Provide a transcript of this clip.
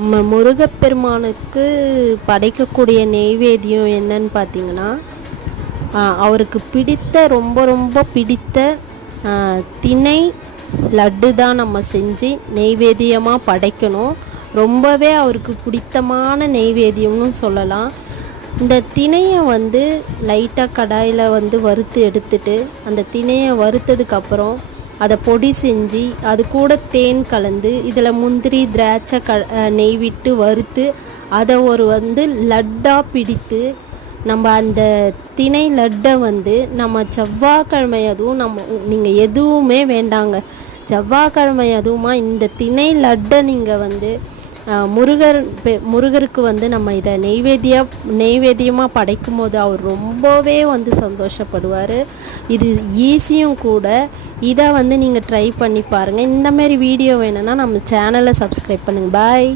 நம்ம முருகப்பெருமானுக்கு படைக்கக்கூடிய நெய்வேத்தியம் என்னன்னு பார்த்தீங்கன்னா, அவருக்கு பிடித்த ரொம்ப ரொம்ப பிடித்த திணை லட்டு தான் நம்ம செஞ்சு நெய்வேத்தியமாக படைக்கணும். ரொம்பவே அவருக்கு பிடித்தமான நெய்வேத்தியம்னு சொல்லலாம். இந்த திணையை வந்து லைட்டாக கடாயில் வந்து வறுத்து எடுத்துட்டு, அந்த திணையை வறுத்ததுக்கப்புறம் அதை பொடி செஞ்சு அது கூட தேன் கலந்து இதில் முந்திரி திராட்சை நெய் விட்டு வறுத்து அதை வந்து லட்டாக பிடித்து நம்ம அந்த திணை லட்டை வந்து நம்ம செவ்வாய்க்கிழமை அதுவும் நீங்கள் எதுவுமே வேண்டாங்க, செவ்வாய்க்கிழமை அதுவுமா இந்த திணை லட்டை நீங்கள் வந்து முருகருக்கு வந்து நம்ம இதை நெய்வேத்தியமாக படைக்கும் போது அவர் ரொம்பவே வந்து சந்தோஷப்படுவார். இது ஈஸியும் கூட. இதை வந்து நீங்கள் ட்ரை பண்ணி பாருங்கள். இந்தமாரி வீடியோ வேணும்னா நம்ம சேனலை சப்ஸ்கிரைப் பண்ணுங்கள். பாய்.